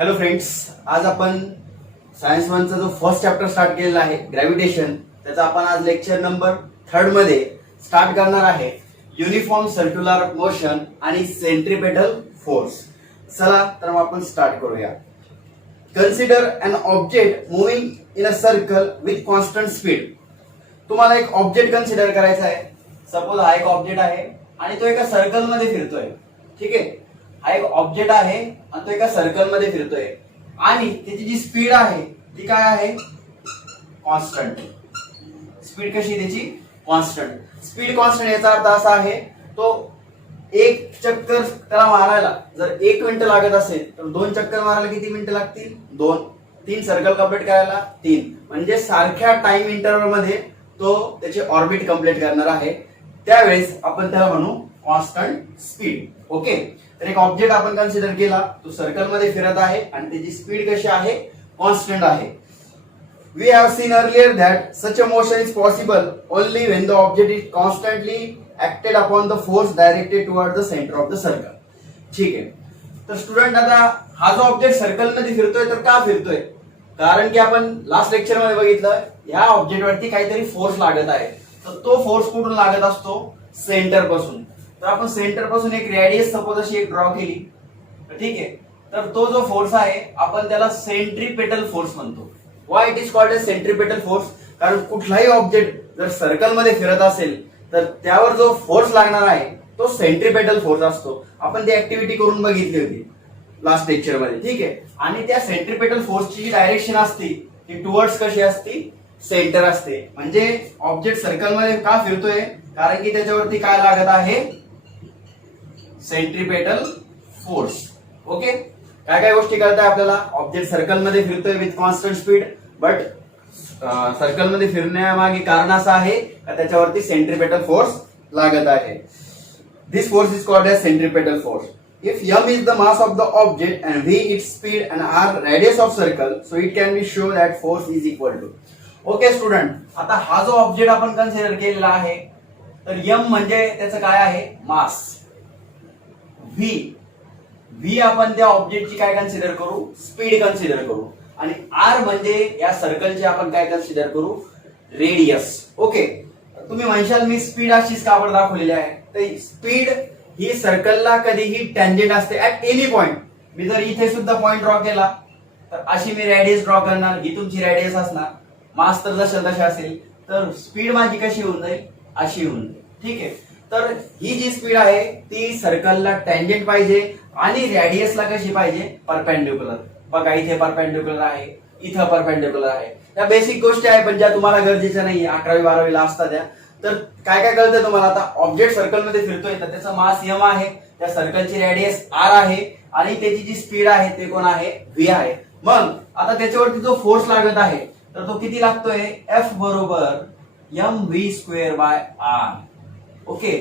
Hello friends, आज आपण science वनचा जो फर्स्ट चॅप्टर स्टार्ट केलेला आहे ग्रॅव्हिटेशन, त्याचा आपण आज लेक्चर नंबर 3 मध्ये स्टार्ट करणार आहे. युनिफॉर्म सर्क्युलर मोशन आणि सेंट्रिपेटल फोर्स. चला तर मग आपण स्टार्ट करूया. Consider an object moving in a circle with constant speed. तुम्हाला एक ऑब्जेक्ट कन्सिडर करायचा आहे. सपोज हा एक ऑब्जेक्ट आहे आणि तो एका सर्कल मध्ये फिरतोय. ठीक आहे, हा एक ऑब्जेक्ट आहे आणि तो एका सर्कल मध्ये फिरतोय आणि त्याची जी स्पीड आहे ती काय आहे? कॉन्स्टंट. स्पीड कशी त्याची? कॉन्स्टंट. स्पीड कॉन्स्टंट याचा अर्थ असा आहे, तो एक चक्कर त्याला मारायला जर 1 मिनिट लागत असेल तर 2 चक्कर मारायला किती मिनिटं लागतील? 2. 3 सर्कल कंप्लीट करायला 3. म्हणजे सारख्या टाइम इंटरवल मध्ये तो त्याचे ऑर्बिट कंप्लीट करणार आहे. त्यावेळेस आपण त्याला म्हणू कॉन्स्टंट स्पीड. ओके, तर एक ऑब्जेक्ट आपण कन्सिडर केला, तो सर्कल मध्ये फिरत आहे आणि त्याची स्पीड कशी आहे? कॉन्स्टंट आहे. We have seen earlier that such a motion is possible only when the object is constantly acted upon the force directed towards the center of the circle. ठीक आहे, तर स्टुडंट आता हा जो ऑब्जेक्ट सर्कल मध्ये फिरतोय तर का फिरतोय? कारण की आपण लास्ट लेक्चर मध्ये बघितलं, ह्या ऑब्जेक्ट वरती काहीतरी फोर्स लागत आहे. तर तो फोर्स कुठून लागत असतो? सेंटर पासून. तर आपण सेंटर पासून एक रेडियस सपोज अशी एक ड्रॉ केली. ठीक आहे, तर तो जो फोर्स आहे आपण त्याला सेंट्रिपेटल फोर्स म्हणतो. Why it is called as centripetal force? कारण कुठलाही ऑब्जेक्ट जर सर्कल मध्ये फिरत असेल तर त्यावर जो फोर्स लागणार आहे तो सेंट्रिपेटल फोर्स असतो. आपण ती ऍक्टिव्हिटी करून बघितली होती लास्ट लेक्चर मध्ये. ठीक आहे, आणि त्या सेंट्रिपेटल फोर्सची जी डायरेक्शन असते ती टुवर्ड्स कशी असते? सेंटर असते. म्हणजे ऑब्जेक्ट सर्कल मध्ये का फिरतोय? कारण की त्याच्यावरती काय लागत आहे? Centripetal force. ओके, काय काय गोष्टी कळताय आपल्याला? ऑब्जेक्ट सर्कल मध्ये फिरतोय with constant speed, but circle मध्ये फिरण्यामागे कारण असं आहे का त्याच्यावरती सेंट्रिपेटल फोर्स लागत आहे. This force is called as centripetal force. If m is the mass of the object and v its speed and r radius of circle, so it can be shown that force is equal to. Okay student, आता हा जो object आपण consider केलेला आहे तर m म्हणजे त्याचं काय आहे? मास. v आपण त्या ऑब्जेक्टची काय कन्सिडर करू? स्पीड कन्सिडर करू. आणि r म्हणजे या सर्कलचे आपण काय कन्सिडर करू? रेडियस. ओके, तुम्ही म्हणशाल मी स्पीड अशीच का बरं दाखवलेली आहे? तर स्पीड ही सर्कलला कधीही टँजेंट असते ऍट एनी पॉइंट. मी जर इथे सुद्धा पॉइंट ड्रॉ केला तर अशी मी रेडियस ड्रॉ करणार, ही तुमची रेडियस असणार. मास तर जशा तशा असेल तर स्पीड माझी कशी होऊन जाईल? अशी होऊन जाईल. ठीक आहे, तर ही जी स्पीड आहे ती सर्कलला टँजेंट पाहिजे आणि रेडियसला कशी पाहिजे? परपेंडिक्युलर. बघा इथे परपेंडिक्युलर आहे, इथं परपेंडिक्युलर आहे. या बेसिक गोष्टी आहे पण ज्या तुम्हाला गरजेच्या नाही, 11वी 12वीला असतात त्या. तर काय काय कळतंय तुम्हाला? आता ऑब्जेक्ट सर्कल मध्ये फिरतोय तर त्याचा मास m आहे, त्या सर्कलची रेडियस r आहे आणि त्याची जी स्पीड आहे ते कोण आहे? v आहे. मग आता त्याच्यावरती जो फोर्स लागत आहे तर तो किती लागतोय? F बरोबर mv²/r. ओके,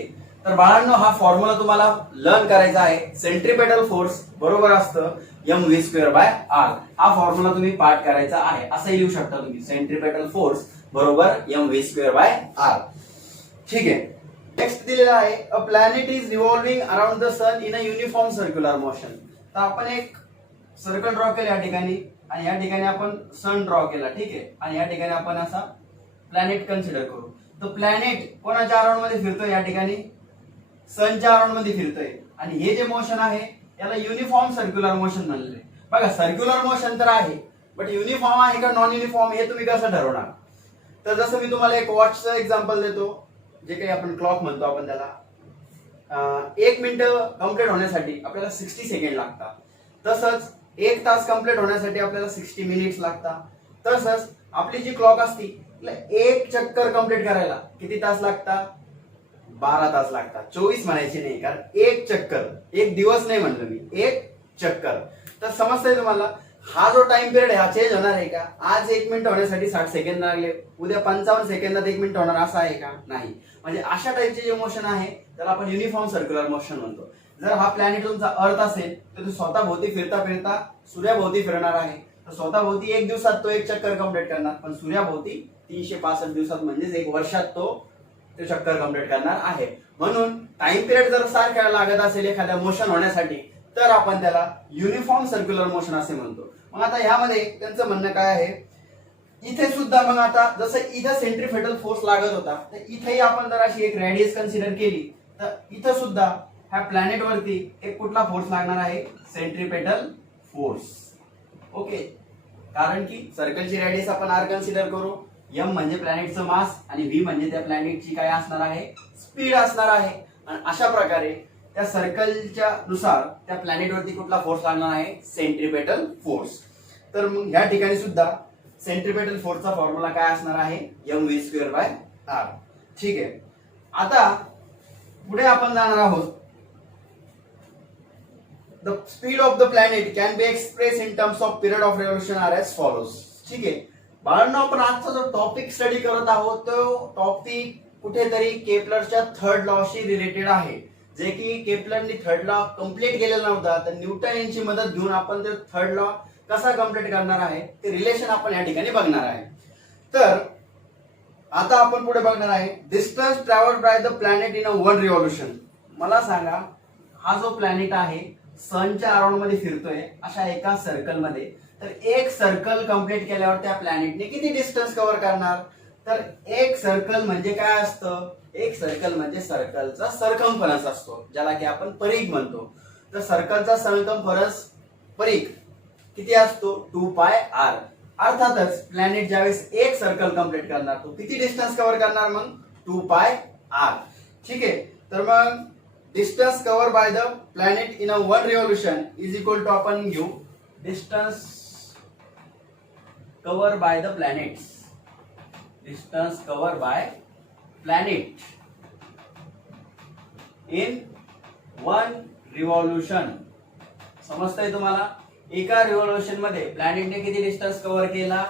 तर बाळांनो हा फॉर्म्युला तुम्हाला लर्न करायचा आहे. सेंट्रिपेटल फोर्स बरोबर असतं mv²/r. हा फॉर्म्युला तुम्ही पाठ करायचा आहे. असं लिहू शकता तुम्ही, सेंट्रिपेटल फोर्स बरोबर mv²/r. ठीक आहे, नेक्स्ट दिलेला आहे a planet is revolving around the sun in a uniform circular motion. तर आपण एक सर्कल ड्रॉ केलं या ठिकाणी आणि या ठिकाणी आपण सन ड्रॉ केला. ठीक आहे, आणि या ठिकाणी आपण असा प्लॅनेट कन्सिडर करू. तर प्लॅनेट कोणाच्या अराउंड मध्ये फिरतोय? या ठिकाणी सनच्या अराउंड मध्ये फिरतोय. आणि हे जे मोशन आहे याला युनिफॉर्म सर्क्युलर मोशन म्हणले. बघा सर्क्युलर मोशन तर आहे, बट युनिफॉर्म आहे का नॉन युनिफॉर्म हे तुम्ही कसं ठरवणार? तर जसं मी तुम्हाला एक वॉचचं एक्झाम्पल देतो, जे काही आपण क्लॉक म्हणतो आपण त्याला. 1 मिनिट कंप्लीट होण्यासाठी आपल्याला 60 सेकंड लागतात. तसंच 1 तास कंप्लीट होण्यासाठी आपल्याला 60 मिनिट्स लागतात. तसंच आपली जी क्लॉक असती एक चक्कर कंप्लीट करायला किती तास लागतात? 12 तास लागतात. 24 म्हणायचे नाही, कारण एक चक्कर, एक दिवस नाही म्हणलं मी, एक चक्कर. तर समजतंय तुम्हाला? हा जो टाइम पिरियड हा चेंज होणार आहे का? आज 1 मिनिट होण्यासाठी 60 सेकंद लागले, उद्या 55 सेकंदात 1 मिनिट होणार असं आहे का? नाही. म्हणजे अशा टाइपचे जे मोशन आहे त्याला आपण युनिफॉर्म सर्क्युलर मोशन म्हणतो. जर हा प्लॅनेट तुमचा अर्थ असेल तर तो स्वतः भोवती फिरता फिरता सूर्याभोवती फिरणार आहे. तर स्वतः भोवती 1 दिवसात तो एक चक्कर कंप्लीट करणार, पण सूर्याभोवती 365 दिवसात म्हणजेच 1 वर्षात तो चक्कर कंप्लीट करणार आहे. म्हणून टाइम पिरियड जर सारखा लागत असेल एखाद्या मोशन होण्यासाठी तर आपण त्याला युनिफॉर्म सर्क्युलर मोशन असे म्हणतो. मग आता ह्यामध्ये त्यांचं म्हणणं काय आहे, इथे सुद्धा मग आता जसं इथं सेंट्रिपेटल फोर्स लागत होता, तर इथेही आपण जर अशी एक रेडियस कन्सिडर केली तर इथं सुद्धा ह्या प्लॅनेट वरती एक कुठला फोर्स लागणार आहे, सेंट्रिपेटल फोर्स. ओके, कारण की सर्कलची रेडियस आपण आर कन्सिडर करू, एम म्हणजे प्लॅनेटचं मास आणि व्ही म्हणजे त्या प्लॅनेटची काय असणार आहे, स्पीड असणार आहे. आणि अशा प्रकारे त्या सर्कलच्या नुसार त्या प्लॅनेट वरती कुठला फोर्स लागणार आहे, सेंट्रिपेटल फोर्स. तर मग ह्या ठिकाणी सुद्धा सेंट्रिपेटल फोर्सचा फॉर्म्युला काय असणार आहे, mv²/r. ठीक आहे, आता पुढे आपण जाणार आहोत. The speed of the planet can be express in terms of period of revolution are as follows. ठीक आहे बाळांनो, आपण आजचा जो टॉपिक स्टडी करत आहोत तो टॉपिक कुठेतरी केपलरच्या थर्ड लॉशी रिलेटेड आहे, जे की केपलरने थर्ड लॉ कम्प्लीट केलेला नव्हता. तर न्यूटन यांची मदत घेऊन आपण ते थर्ड लॉ कसा कम्प्लीट करणार आहे ते रिलेशन आपण या ठिकाणी बघणार आहे. तर आता आपण पुढे बघणार आहे distance travelled bye the planet in a one revolution. मला सांगा, हा जो प्लॅनेट आहे सनच्या अराउंड मध्ये फिरतोय अशा एका सर्कल मध्ये, तर एक सर्कल कंप्लीट केल्यावर त्या प्लॅनेटने किती डिस्टन्स कव्हर करणार. तर एक सर्कल म्हणजे काय असतं, एक सर्कल म्हणजे सर्कलचा सर्कम्फरन्स असतो, ज्याला की आपण परिघ म्हणतो. तर सर्कलचा सर्कम्फरन्स परिघ किती असतो, 2πr. अर्थातच प्लॅनेट ज्यावेळेस एक सर्कल कंप्लीट करणार तो किती डिस्टन्स कव्हर करणार, मग 2πr. ठीक आहे, तर मग distance cover by the planet in a one revolution is equal to आपण घेऊ distance cover by the planets, distance cover by planet in one revolution. समजतंय तुम्हाला, एका रिव्होल्यूशन मध्ये प्लॅनेटने किती डिस्टन्स कव्हर केला,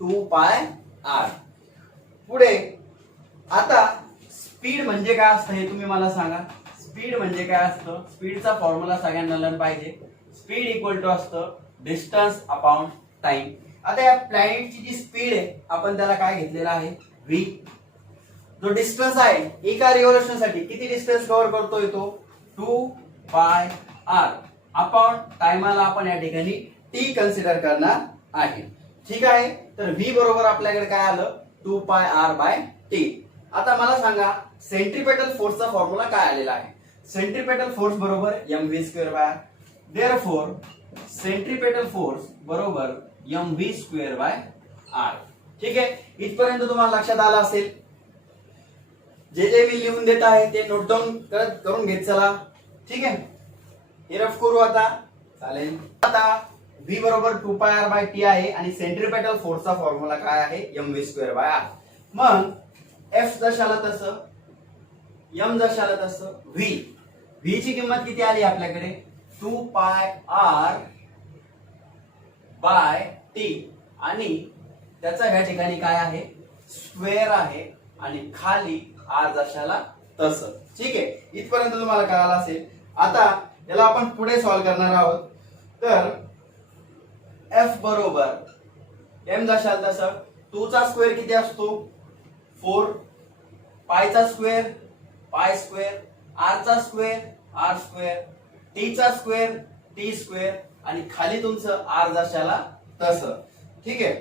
2πr. पुढे आता स्पीड म्हणजे काय असतं हे तुम्ही मला सांगा. स्पीड म्हणजे काय असतं, स्पीडचा फॉर्म्युला सगळ्यांना लर्न पाहिजे. स्पीड इक्वल टू असतं डिस्टन्स अपॉन टाइम. आता या प्लॅनेटची जी स्पीड आहे आपण त्याला काय घेतलेला आहे, v. जो डिस्टन्स आहे एका रिव्होल्यूशन साठी किती डिस्टन्स कव्हर करतोय तो, 2πr. अपॉन टाइमाला आपण या ठिकाणी t कन्सिडर करणार आहे. ठीक आहे, तर v बरोबर आपल्याकडे काय आलं, 2πr/t. आता मला सांगा सेंट्रिपेटल फोर्सचा फॉर्म्युला काय आलेला आहे. सेंट्रिपेटल फोर्स बरोबर mv²/r. देअरफॉर सेंट्रिपेटल फोर्स बरोबर mv²/r. ठीक आहे, इथपर्यंत तुम्हाला लक्षात आलं असेल. जे जे मी लिहून देत आहे ते नोट डाऊन करून घेत चला. ठीक आहे, हे रफ करू आता, चालेल. आता v बरोबर 2πr/t आहे आणि सेंट्रिपेटल फोर्सचा फॉर्म्युला काय आहे, mv²/r. मग f जशाला तसं, m जशाला तसं, v ची किंमत किती आली आपल्याकडे, 2πr/t आणि त्याचा या ठिकाणी काय आहे, स्क्वेअर आहे आणि खाली r जशाला तसं. ठीक आहे, इथपर्यंत तुम्हाला कळालं असेल. आता याला आपण पुढे सॉल्व करणार आहोत. तर f बरोबर m जशाला तसं, 2 चा स्क्वेअर किती असतो, 4, पाय चा स्क्वेअर पाय स्क्वेअर, r चा स्क्वेअर r स्क्वेअर, t चा स्क्वेअर t स्क्वेअर आणि खाली तुमचं r जशाला तसं. ठीक आहे,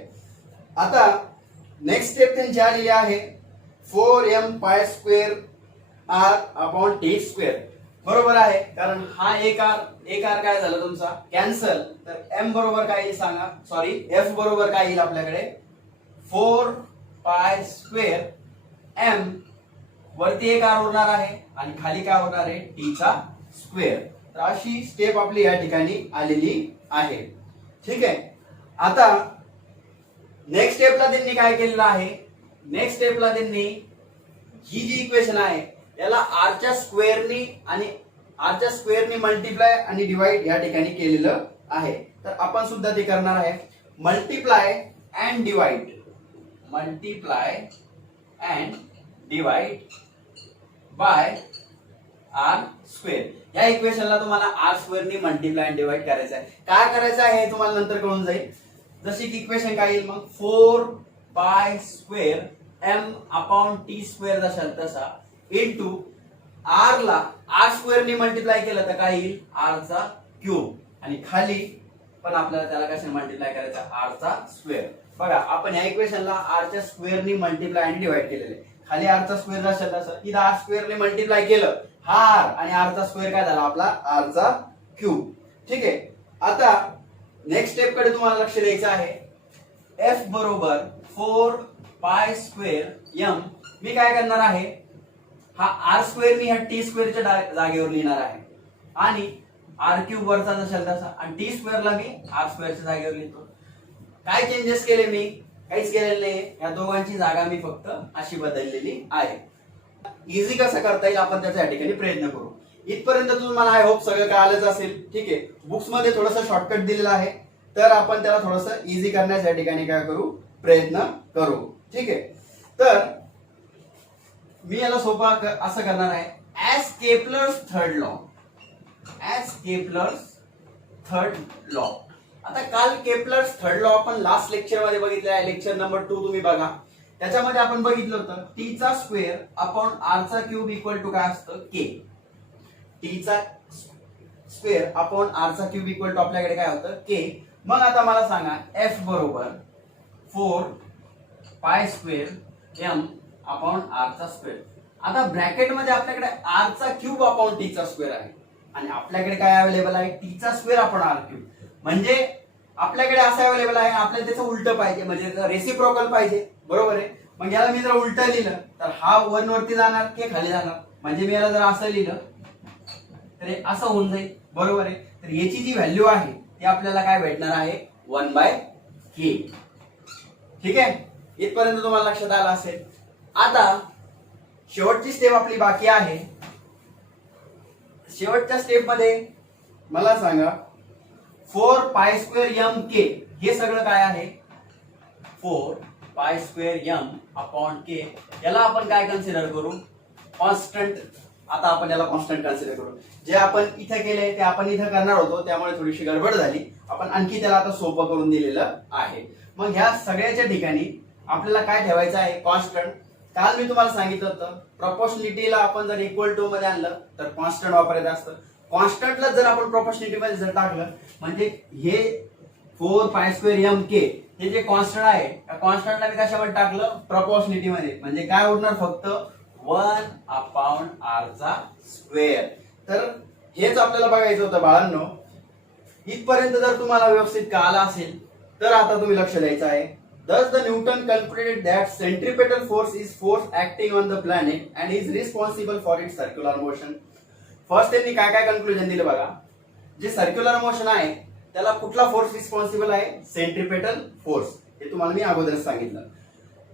आता नेक्स्ट स्टेप त्यांची आलेली आहे 4m² r upon t square. बरोबर आहे, कारण हा एक r काय झालं तुमचा कॅन्सल. तर m बरोबर काय येईल सांगा, सॉरी f बरोबर काय येईल आपल्याकडे, 4π² m वरती एक r उरणार आहे आणि खाली काय होणार आहे, t चा स्क्वेअर. तर अशी स्टेप आपली या ठिकाणी आलेली आहे. ठीक आहे, आता नेक्स्ट स्टेपला त्यांनी काय केलेलं आहे, नेक्स्ट स्टेपला त्यांनी ही जी इक्वेशन आहे याला r च्या स्क्वेअरनी आणि r च्या स्क्वेअरनी मल्टिप्लाय आणि डिवाइड या ठिकाणी केलेलं आहे. तर आपण सुद्धा ते करणार आहे, multiply and divide, multiply and divide by r square. या इक्वेशनला तुम्हाला r स्क्वेअरनी मल्टिप्लाय अँड डिवाइड करायचं आहे. काय करायचं आहे हे तुम्हाला नंतर कळून जाईल. जशी की इक्वेशन काय येईल मग, 4π² m अपॉन t स्क्वेअर जसा तसा इनटू r ला r स्क्वेअरनी मल्टिप्लाय केलं तर काय येईल, r चा क्यूब आणि खाली पण आपल्याला त्याला कशाने मल्टिप्लाय करायचा r चा स्क्वेअर. बघा आपण या इक्वेशनला r च्या स्क्वेअरनी मल्टिप्लाय आणि डिवाइड केलेले. खाली r चा स्क्वेअर असेल तसं इथं r स्क्वेअरने मल्टिप्लाय केलं, हा r आणि r चा स्क्वेअर काय झाला आपला r चा क्यूब. ठीक आहे. आता नेक्स्ट स्टेप कडे तुम्हाला लक्ष द्यायचं आहे. f बरोबर 4 पाय स्क्वेअर m. मी काय करणार आहे, हा r स्क्वेअर मी ह्या t स्क्वेअरच्या जागेवर लिहिणार आहे आणि r क्यूब वरचा नसेल तसा आणि t स्क्वेअरला मी r स्क्वेअरच्या जागेवर लिहितो. काय चेंजेस केले मी? काहीच केलेलं नाही. या दोघांची जागा मी फक्त अशी बदललेली आहे. इझी कसं करता येईल आपण त्याचा या ठिकाणी प्रयत्न करू. इथपर्यंत तुम्हाला आय होप सगळं कळालंच असेल. ठीक आहे. बुक्स मध्ये थोडंसं शॉर्टकट दिलेलं आहे, तर आपण त्याला थोडंसं इझी करण्याच्या ठिकाणी काय करू, प्रयत्न करू. ठीक आहे. तर मी याला सोपा असं करणार आहे. As Kepler's third law, as Kepler's third law. आता काल केपलर्स थर्ड लॉ आपण लास्ट लेक्चर मध्ये बघितलं आहे, लेक्चर नंबर 2 तुम्ही बघा. त्याच्यामध्ये आपण बघितलं होतं टी चा स्क्वेअर अपॉन आर चा क्यूब इक्वल टू काय असतं के. टी चा स्क्वेअर अपॉन आर चा क्यूब इक्वल टू आपल्याकडे काय होतं के. मग आता मला सांगा एफ बरोबर 4 pi square m upon r चा स्क्वेअर. आता ब्रॅकेट मध्ये आपल्याकडे आर चा क्यूब अपॉन टी चा स्क्वेअर आहे आणि आपल्याकडे काय अवेलेबल आहे, टी चा स्क्वेअर अपॉन आर क्यूब. म्हणजे आपल्याकडे असं अवेलेबल आहे, आपल्याला त्याचं उलट पाहिजे, म्हणजे रेसिप्रोकल पाहिजे. बरोबर आहे. मग याला मी जर उलट लिहिलं तर हा 1 वरती जाणार, के खाली जाणार. म्हणजे मी याला जर असं लिहिलं तर हे असं होऊन जाईल. बरोबर आहे. तर याची जी व्हॅल्यू आहे ती आपल्याला काय भेटणार आहे, 1/k. ठीक आहे. इथपर्यंत तुम्हाला लक्षात आलं असेल. आता शेवटची स्टेप आपली बाकी आहे. शेवटच्या स्टेप मध्ये मला सांगा 4 पाय स्क्वेअर एम के हे सगळं काय आहे, 4 पाय स्क्वेअर एम अपॉन के. याला आपण काय कन्सिडर करू, कॉन्स्टंट. आता आपण याला कॉन्स्टंट कन्सिडर करू. जे आपण इथे केले ते आपण इथे करणार होतो, त्यामुळे थोडीशी गडबड झाली. आपण आणखी त्याला आता सोपं करून दिलेलं आहे. मग ह्या सगळ्याच्या ठिकाणी आपल्याला काय ठेवायचं आहे, कॉन्स्टंट. काल मी तुम्हाला सांगितलं होतं प्रॉपोर्शनिटीला आपण जर इक्वल टू मध्ये आणलं तर कॉन्स्टंट वापरायचं असतं. कॉन्स्टंटला जर आपण प्रॉपोर्शनिटी मध्ये जर टाकलं म्हणजे हे 4 पाय स्क्वेअर एम के हे जे कॉन्स्टंट आहे त्या कॉन्स्टंटला मी कशामध्ये टाकलं, प्रॉपोर्शनिटी मध्ये. म्हणजे काय उरणार, फक्त 1 अपॉन आर चा स्क्वेअर. तर हेच आपल्याला बघायचं होतं बाळांनो. इथपर्यंत जर तुम्हाला व्यवस्थित कळालं असेल तर आता तुम्ही लक्ष द्यायचं आहे. Thus the Newton calculated that centripetal force is force acting on the planet and is responsible for its circular motion. First त्यांनी काय काय कन्क्लुजन दिलं बघा. जे सर्क्युलर मोशन आहे त्याला कुठला फोर्स रिस्पॉन्सिबल आहे, सेंट्रिपेटल फोर्स. हे तुम्हाला मी अगोदरच सांगितलं.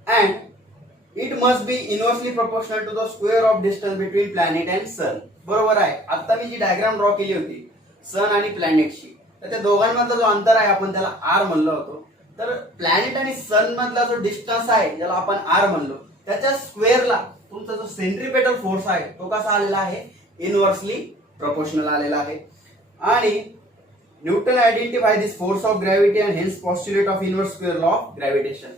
And it must be inversely proportional to the square of distance between planet and sun. बरोबर आहे. आता मी जी डायग्राम ड्रॉ केली होती सन आणि प्लॅनेटची, तर त्या दोघांमधला जो अंतर आहे आपण त्याला आर म्हणलो होतो. तर प्लॅनेट आणि सन मधला जो डिस्टन्स आहे ज्याला आपण आर म्हणलो, त्याच्या स्क्वेअरला तुमचा जो सेंट्रिपेटल फोर्स आहे तो कसा आलेला आहे, इनव्हर्सली प्रोपोर्शनल आलेला आहे. आणि Newton identify this force of gravity and hence postulate of inverse square law of gravitation.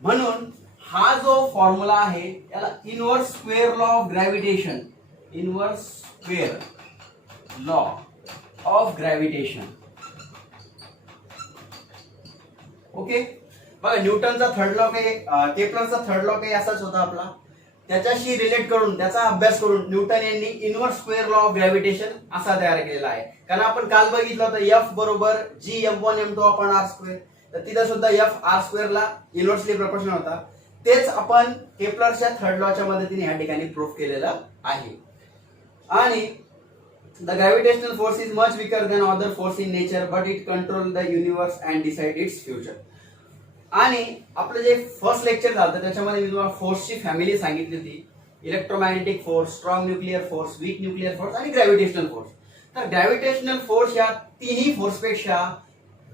म्हणून हा जो फॉर्म्युला आहे याला inverse square law of gravitation, inverse square law of gravitation. Okay. बघा न्यूटनचा थर्ड लॉ काही, केपलरचा थर्ड लॉ काही असाच होता आपला. त्याच्याशी रिलेट करून त्याचा अभ्यास करून न्यूटन यांनी inverse square law of gravitation असा तयार केलेला आहे. कारण आपण काल बघितलं होतं एफ बरोबर जी m1 m2 upon R square. तर तिथे सुद्धा एफ आर स्क्वेअरला इनव्हर्सली प्रोपोर्शनल होता. तेच आपण केपलरच्या थर्ड लॉच्या मदतीने या ठिकाणी प्रूफ केलेलं आहे. आणि the gravitational force is much weaker than other force in nature but it control the universe and decide it's future. आणि आपलं जे फर्स्ट लेक्चर झालं त्याच्यामध्ये मी तुम्हाला फोर्सची फॅमिली सांगितली होती. Electromagnetic force, strong nuclear force, weak nuclear force आणि ग्रॅव्हिटेशनल फोर्स. तर ग्रॅव्हिटेशनल फोर्स या तिन्ही फोर्सपेक्षा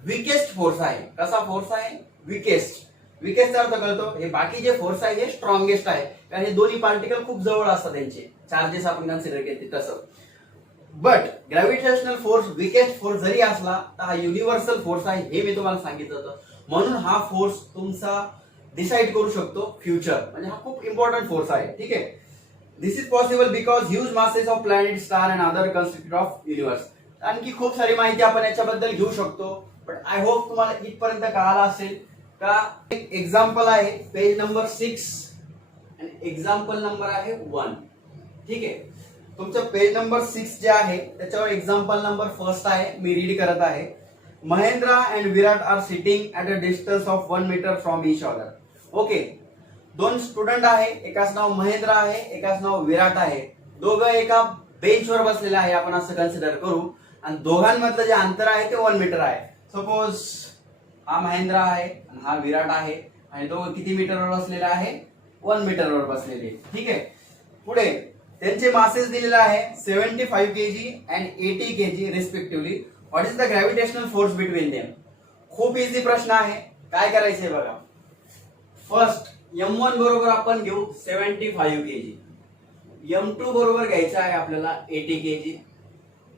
विकेस्ट फोर्स आहे. कसा फोर्स आहे, विकेस्ट. विकेस्टचा अर्थ कळतो, हे बाकी जे फोर्स आहे हे स्ट्रॉंगेस्ट आहे. कारण हे दोन्ही पार्टिकल खूप जवळ असतात, त्यांचे चार्जेस आपण कन्सिडर केले तसं. But gravitational force weakest force जरी असला तर हा युनिव्हर्सल फोर्स आहे, हे मी तुम्हाला सांगितलं होतं. म्हणून हा फोर्स तुमचा डिसाइड करू शकतो फ्युचर. म्हणजे हा खूप इम्पॉर्टंट फोर्स आहे. ठीक आहे. This is possible because huge masses of planet, star and other constitute of universe. आणखी खूप सारी माहिती आपण याच्याबद्दल घेऊ शकतो. पण आय होप तुम्हाला इथपर्यंत कळालं असेल का. एक एक्झाम्पल आहे पेज नंबर 6 आणि एक्झाम्पल नंबर आहे 1. ठीक आहे, तुमचं पेज नंबर 6 जे आहे त्याच्यावर एक्झाम्पल नंबर फर्स्ट आहे, मी रीड करत आहे. Mahendra and Virat are sitting at a distance of 1 metre from each other. Okay, दोन स्टुडंट आहे, एकाच नाव महेंद्र आहे, एकाच नाव विराट आहे. दोघं एका बेंचवर बसलेले आहे आपण असं कन्सिडर करू, आणि दोघांमधलं जे अंतर आहे ते 1 मीटर आहे. सपोज हा महेंद्र आहे आणि हा विराट आहे, आणि दोघं किती मीटरवर बसलेले आहे? 1 मीटरवर बसलेले. ठीक आहे, पुढे त्यांचे मासेस दिलेले आहे 75 kg and 80 kg respectively. What is the gravitational force between them? खूप इझी प्रश्न आहे. काय करायचंय बघा, फर्स्ट M1 बरोबर आपण घेऊ 75 kg, M2 बरोबर घ्यायचं आहे आपल्याला 80 kg.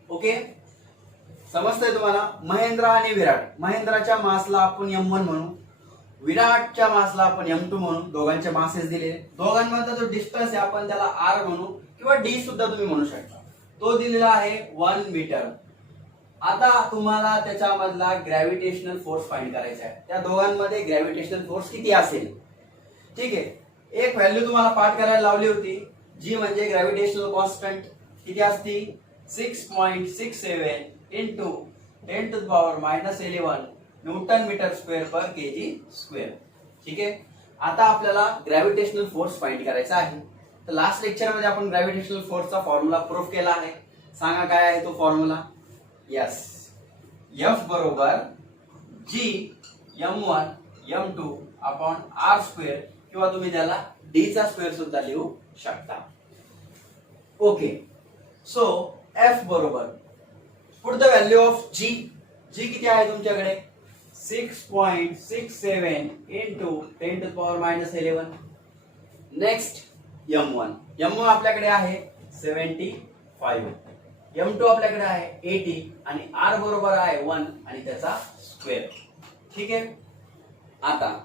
ओके, समजतंय तुम्हाला? महेंद्र आणि विराट, महेंद्राच्या मासला आपण M1 म्हणू, विराटच्या मासला आपण M2 म्हणू. दोघांचे मासेस दिले, दोघांमधला जो डिस्टन्स आहे आपण त्याला R म्हणू किंवा D सुद्धा तुम्ही म्हणू शकता. तो दिलेला आहे 1 मीटर. आता तुम्हाला त्याच्यामधला ग्रॅव्हिटेशनल फोर्स फाइंड करायचा आहे. त्या दोघांमध्ये ग्रॅव्हिटेशनल फोर्स किती असेल? ठीक आहे, एक व्हॅल्यू तुम्हाला पाठ करायला लावली होती, जी म्हणजे ग्रॅव्हिटेशनल कॉन्स्टंट किती असती? 6.67 इंटू 10⁻11 न्यूटन मीटर स्क्वेअर पर केजी स्क्वेअर. ठीक आहे, आता आपल्याला ग्रॅव्हिटेशनल फोर्स फाइंड करायचा आहे. तर लास्ट लेक्चर मध्ये आपण ग्रॅव्हिटेशनल फोर्सचा फॉर्म्युला प्रूफ केला आहे. सांगा काय आहे तो फॉर्म्युला? यस, F बरोबर G M1 M2 upon R square, किंवा तुम्ही त्याला D चा स्क्वेअर सुद्धा लिहू शकता. ओके, सो F बरोबर put the value of G. G किती आहे तुमच्याकडे? 6.67 इंटू 10⁻11. नेक्स्ट M1, M1 आपल्याकडे आहे 75, M2 आपल्याकडे आहे 80 आणि R बरोबर आहे 1 आणि त्याचा स्क्वेअर. ठीक आहे, आता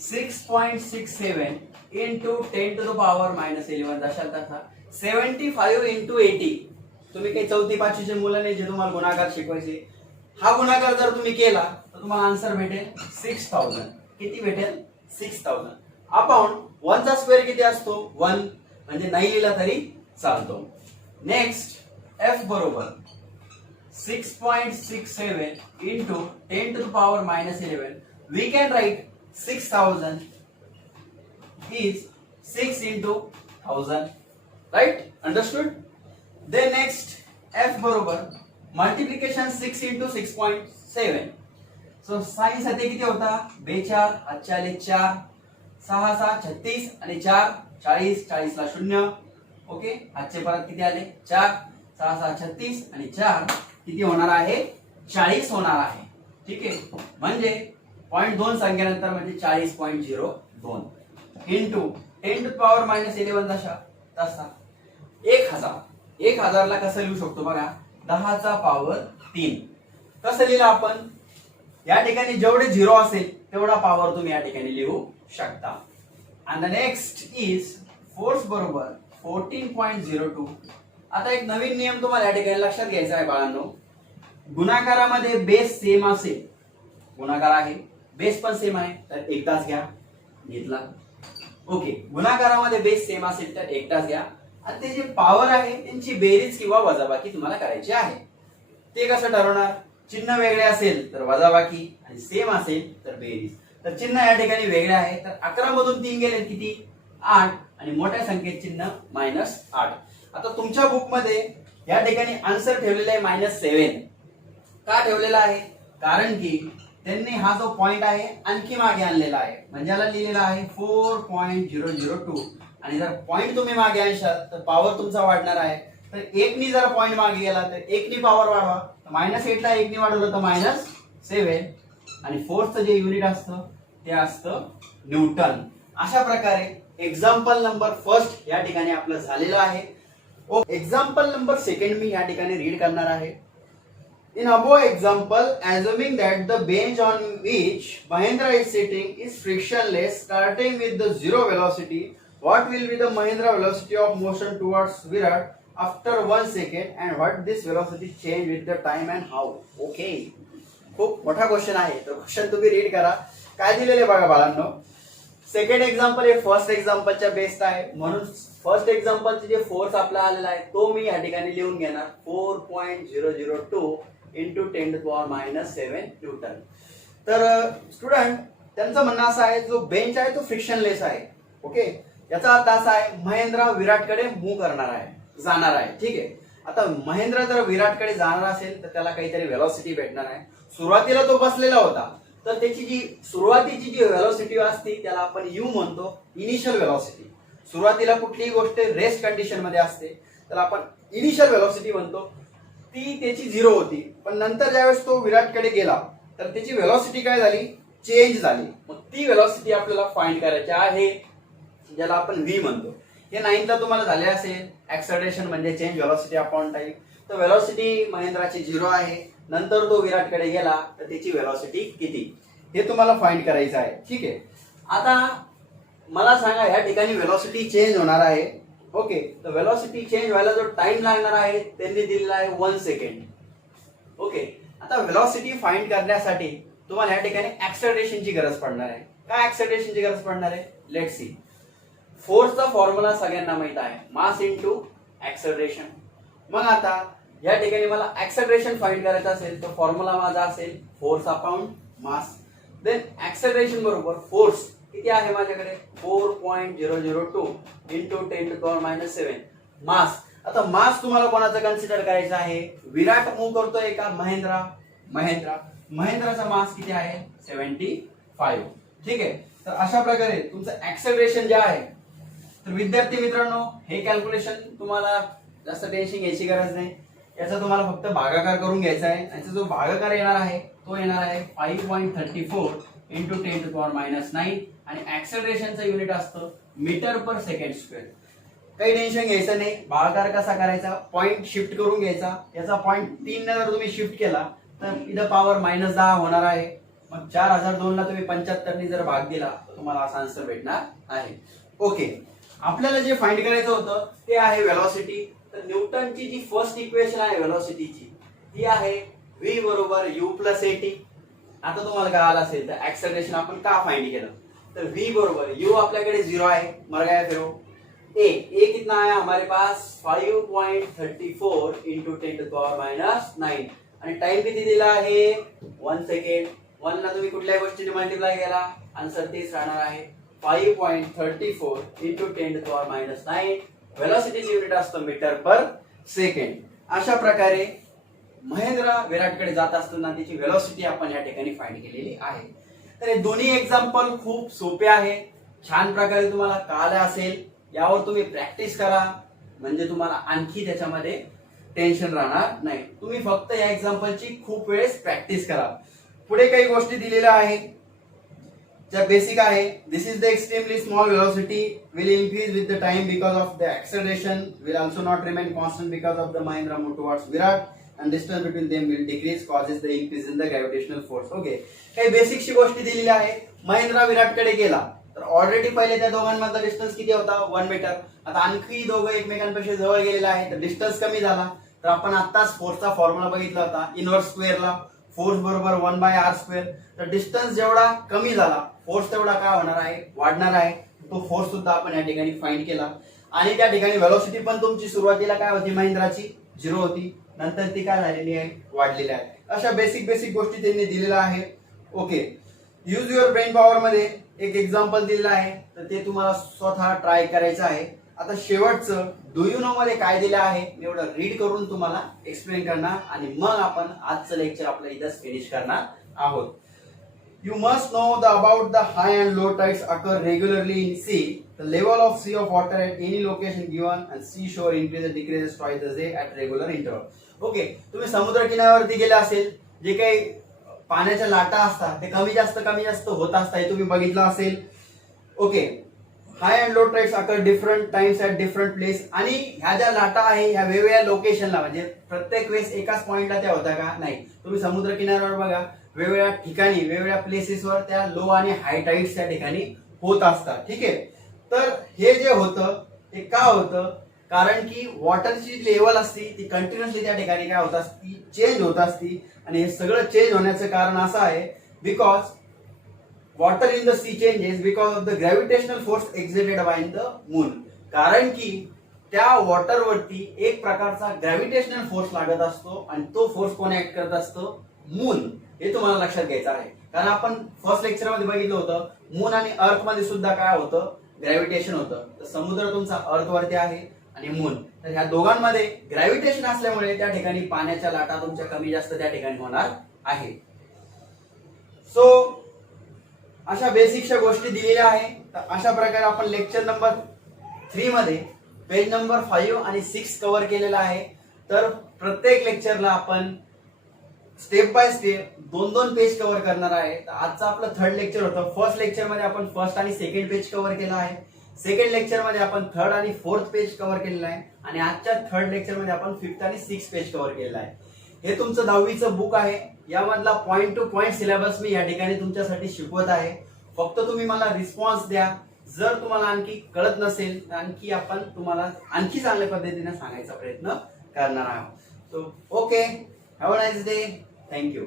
6.67 इंटू 10⁻11 जशाल तसा 75 इंटू 80. तुम्ही काही 4थी 5वीचे मुलं नाही जे तुम्हाला गुणाकार शिकवायचे. हा गुणाकार जर तुम्ही केला तर तुम्हाला आन्सर भेटेल 6000. किती भेटेल? 6000. अपॉन 1 चा स्क्वेअर किती असतो? 1, म्हणजे नाही लिहिला तरी चालतो. नेक्स्ट F बरोबर 6.67 into 10⁻11. We can write 6000 is 6 into 1000. Right? Understood? Then next F बरोबर मल्टिप्लिकेशन 6 into 6.7. सो साइन साठी किती होता? 42, 4 6 6 36 आणि 4 40, 40 ला 0. ओके, आजचे परत किती आले? 4 6 6 36 आणि 4 किती होणार आहे? 40 होणार आहे. ठीक आहे, म्हणजे 0.2 संख्येनंतर म्हणजे 40.02 इंटू 10⁻11 तसा 1000 ला कसं लिहू शकतो बघा? 10⁻3. कसं लिहिलं आपण? या ठिकाणी जेवढे 0 असेल तेवढा पॉवर तुम्ही या ठिकाणी लिहू शकता. आणि द नेक्स्ट इज फोर्स बरोबर 14.02. आता एक नवीन नियम तुम्हाला या ठिकाणी लक्षात घ्यायचा आहे बाळांनो. गुणाकारामध्ये बेस सेम असेल, गुणाकार आहे, बेस पण सेम आहे तर एकदाच घ्या, घेतला. ओके, गुणाकारामध्ये बेस सेम असेल तर एकदाच घ्या, आणि ते जे पॉवर आहे त्यांची बेरीज किंवा वजाबाकी तुम्हाला करायची आहे. ते कसं ठरवणार? चिन्ह वेगळे असेल तर वजाबाकी आणि सेम असेल तर बेरीज. तर चिन्ह या ठिकाणी वेगळे आहे तर 11 मधून 3 गेले किती? 8, आणि मोठ्या संख्येत चिन्ह -8. आता तुमच्या बुक मध्ये या ठिकाणी आन्सर ठेवलेला आहे -7. का ठेवलेला आहे? कारण की त्यांनी हा जो पॉइंट आहे आणखी मागे आणलेला आहे, म्हणजे याला लिहिलेला आहे 4.002. आणि जर पॉइंट तुम्ही मागे आणशाल तर पॉवर तुमचा वाढणार आहे. तर 1 नी जर पॉइंट मागे गेला तर 1 नी पॉवर वाढवा. -8 ला 1 नी वाढवलं तर -7. आणि फोर्सचं जे युनिट असतं ते असतं न्यूटन. अशा प्रकारे एक्झाम्पल नंबर फर्स्ट या ठिकाणी आपलं झालेलं आहे. एक्झाम्पल नंबर सेकंड मी या ठिकाणी रीड करणार आहे. In above example, assuming that the bench on which Mahendra is sitting is frictionless, starting with the zero velocity, what will be the Mahendra velocity of motion towards Virat after 1 second and what this velocity change with the time and how. Okay, खूप मोठा question आहे, तर question तुम्ही read करा. काय दिलेले बघा बाळांनो. सेकंड एक्झाम्पल हे फर्स्ट एक्झाम्पलच्या बेस्ड आहे, म्हणून फर्स्ट एक्झाम्पलचे जे फोर्स आपला आलेला आहे तो मी या ठिकाणी लिहून घेणार 4.002 इंटू 10⁻⁷ न्यूटन. तर स्टुडंट त्यांचं म्हणणं असं आहे जो बेंच आहे तो फ्रिक्शनलेस आहे. ओके, याचा अर्थ असा आहे महेंद्र विराटकडे मूव्ह करणार आहे, जाणार आहे. ठीक आहे, आता महेंद्र जर विराटकडे जाणार असेल तर त्याला काहीतरी वेलॉसिटी भेटणार आहे. सुरुवातीला तो बसलेला होता, तर त्याची जी सुरुवातीची जी वेलॉसिटी असते त्याला आपण यू म्हणतो, इनिशियल वेलॉसिटी. सुरुवातीला कुठलीही गोष्ट रेस्ट कंडिशन मध्ये असते त्याला आपण इनिशियल वेलॉसिटी म्हणतो. ती त्याची 0 होती, पण नंतर ज्यावेळेस तो विराटकडे गेला तर त्याची वेलॉसिटी काय झाली, चेंज झाली. मग ती वेलॉसिटी आपल्याला फाइंड करायची आहे, ज्याला आपण व्ही म्हणतो. हे 9th तुम्हाला झाले असेल. ऍक्सलरेशन म्हणजे चेंज व्हेलॉसिटी अपॉन टाइम. तर वेलॉसिटी महेंद्राची 0 आहे, नंतर तो विराटकडे गेला तर त्याची वेलॉसिटी किती हे तुम्हाला फाइंड करायचं आहे. ठीक आहे, आता मला सांगा या ठिकाणी वेलॉसिटी चेंज होणार आहे. ओके, तर वेलॉसिटी चेंज व्हायला जो टाइम लागणार आहे त्यांनी दिलेला आहे 1 सेकंड. ओके, आता वेलॉसिटी फाइंड करण्यासाठी तुम्हाला या ठिकाणी ऍक्सलरेशनची गरज पडणार आहे. काय ऍक्सलरेशनची गरज पडणार आहे, लेट्स सी. फोर्सचा फॉर्म्युला सगळ्यांना माहित आहे, मास इंटू ऍक्सलरेशन. मग आता या ठिकाणी मला ऍक्सलरेशन फाइंड करायचं असेल तर फॉर्म्युला माझा असेल force upon mass. Then acceleration बरोबर फोर्स किती आहे माझ्याकडे 4.002 इंटू 10⁻⁷ मास. आता मास तुम्हाला कोणाचं कन्सिडर करायचं आहे, विराट मूव्ह करतोय का महेंद्राचा मास किती आहे 75. ठीक आहे, तर अशा प्रकारे तुमचं ऍक्सलरेशन जे आहे. तर विद्यार्थी मित्रांनो हे कॅल्क्युलेशन तुम्हाला जास्त टेन्शन घ्यायची गरज नाही. याचा तुम्हाला फक्त भागाकार करून घ्यायचा आहे. याचा जो भागाकार येणार आहे तो येणार आहे 5.34 इंटू 10⁻⁹ आणि ऍक्सलरेशनचं युनिट असतं मीटर पर सेकंड स्क्वेअर. काही टेन्शन घ्यायचं नाही. भागाकार कसा करायचा, पॉइंट शिफ्ट करून घ्यायचा. याचा पॉइंट 3 ने जर तुम्ही शिफ्ट केला तर इथं पॉवर -10 होणार आहे. मग 4002 ला तुम्ही 75 ने जर भाग दिला तर तुम्हाला असा आन्सर भेटणार आहे. ओके, आपल्याला जे फाइंड करायचं होतं ते आहे वेलॉसिटी. तर न्यूटनची जी फर्स्ट इक्वेशन आहे वेलॉसिटीची ती आहे v बरोबर u प्लस at. आता तुम्हाला कळालं असेल तर ऍक्सलरेशन आपण का फाइंड केलं. तर v बरोबर u आपल्याकडे 0 आहे, मर गया फिर a कितना आया हमारे पास 5.34 इंटू 10⁻⁹ आणि टाइम किती दिला आहे 1 सेकंड. 1 ला तुम्ही कुठल्याही गोष्टीने मल्टिप्लाय केला आन्सर तेच राहणार आहे 5.34 इंटू 10⁻⁹. वेलॉसिटीचे युनिट असतं मीटर पर सेकंड. अशा प्रकारे महेंद्र विराटकडे जात असताना त्याची वेलॉसिटी आपण या ठिकाणी फाइंड केलेली आहे. तर हे दोन्ही एक्झाम्पल खूप सोपे आहे, छान प्रकारे तुम्हाला कळालं असेल. यावर तुम्ही प्रॅक्टिस करा म्हणजे तुम्हाला आणखी त्याच्यामध्ये टेन्शन राहणार नाही. तुम्ही फक्त या एक्झाम्पलची खूप वेळेस प्रॅक्टिस करा. पुढे काही गोष्टी दिलेल्या आहेत ज्या बेसिक आहे. This is the extremely small velocity will increase with the time because of the acceleration will also not remain constant because of the Mahindra move towards Virat and distance between them will decrease causes the increase in the gravitational force. Okay, काही बेसिकची गोष्टी दिलेली आहे. महेंद्रा विराटकडे गेला तर already पहिले त्या दोघांमधला distance किती होता 1 मीटर. आता आणखी दोघं एकमेकांपेक्षा जवळ गेलेले आहे तर डिस्टन्स कमी झाला. तर आपण आताच फोर्सचा फॉर्म्युला बघितला होता इनवर्स स्क्वेअरला, फोर्स बरोबर 1/r². तर डिस्टन्स जेवढा कमी झाला फोर्स तेवढा काय होणार आहे, वाढणार आहे. तो फोर्स सुद्धा आपण या ठिकाणी फाइंड केला. आणि त्या ठिकाणी वेलोसिटी पण तुमची सुरुवातीला काय होती महेंद्राची 0 होती, नंतर ती काय झालेली आहे वाढलेली आहे. अशा बेसिक गोष्टी त्यांनी दिलेल्या आहे. Okay, use your brain power मध्ये एक एक्झाम्पल दिलेलं आहे तर ते तुम्हाला स्वतः ट्राय करायचं आहे. आता शेवटचं डू यू नो मध्ये काय दिलं आहे एवढं रीड करून तुम्हाला एक्सप्लेन करणार आणि मग आपण आजचं लेक्चर आपलं इथंच फिनिश करणार आहोत. You must know about the high and low tides occur regularly in sea. The level of sea of water at any location given and seashore increases decreases twice a day at regular interval. Okay, तुम्ही समुद्र किनाऱ्यावरती गेले असेल, जे काही पाण्याच्या लाटा असतात ते कमी जास्त होत असतात हे तुम्ही बघितलं असेल. Okay, high and low tides occur different times at different place. आणि ह्या ज्या लाटा आहे ह्या वेगवेगळ्या लोकेशनला म्हणजे प्रत्येक वेळेस एकाच पॉइंटला त्या होत्या का नाही. तुम्ही समुद्र किनाऱ्यावर बघा वेगवेगळ्या ठिकाणी वेगवेगळ्या प्लेसेसवर त्या लो आणि हाय टाइड्स त्या ठिकाणी होत असतात. ठीक आहे, तर हे जे होतं हे का होतं कारण की वॉटरची लेवल असती ती कंटिन्युअसली त्या ठिकाणी काय होत असती, चेंज होत असती. आणि हे सगळं चेंज होण्याचं कारण असं आहे because water in the sea changes because of the gravitational force exerted by the moon. कारण की त्या वॉटरवरती एक प्रकारचा ग्रॅव्हिटेशनल फोर्स लागत असतो आणि तो फोर्स कोण ऍक्ट करत असतो, मून. हे तुम्हाला लक्षात घ्यायचं आहे. कारण आपण फर्स्ट लेक्चर मध्ये बघितलं होतं मून आणि अर्थ मध्ये सुद्धा काय होतं, ग्रॅव्हिटेशन होतं. तर समुद्र तुमचा अर्थ वरती आहे आणि मून, तर ह्या दोघांमध्ये ग्रॅव्हिटेशन असल्यामुळे त्या ठिकाणी पाण्याच्या लाटा तुमच्या कमी जास्त त्या ठिकाणी होणार आहे. सो अशा बेसिकच्या गोष्टी दिलेल्या आहे. तर अशा प्रकारे आपण लेक्चर नंबर 3 मध्ये पेज नंबर 5 आणि 6 कव्हर केलेला आहे. तर प्रत्येक लेक्चरला आपण step by step 2-2 page cover करणार आहे. तर आजचं आपलं थर्ड लेक्चर होतं. फर्स्ट लेक्चर मध्ये आपण फर्स्ट आणि सेकंड पेज कव्हर केला आहे. सेकंड लेक्चर मध्ये आपण थर्ड आणि फोर्थ पेज कव्हर केलेला आहे आणि आजच्या थर्ड लेक्चर मध्ये आपण फिफ्थ आणि 6 पेज कव्हर केलेला आहे. हे तुमचं 10वीचं बुक आहे. यामधला पॉइंट टू पॉइंट सिलेबस मी या ठिकाणी तुमच्यासाठी शिकवत आहे. फक्त तुम्ही मला रिस्पॉन्स द्या. जर तुम्हाला आणखी कळत नसेल तर आणखी आपण तुम्हाला आणखी चांगल्या पद्धतीने सांगायचा प्रयत्न करणार आहोत. So okay, have a nice day. Thank you.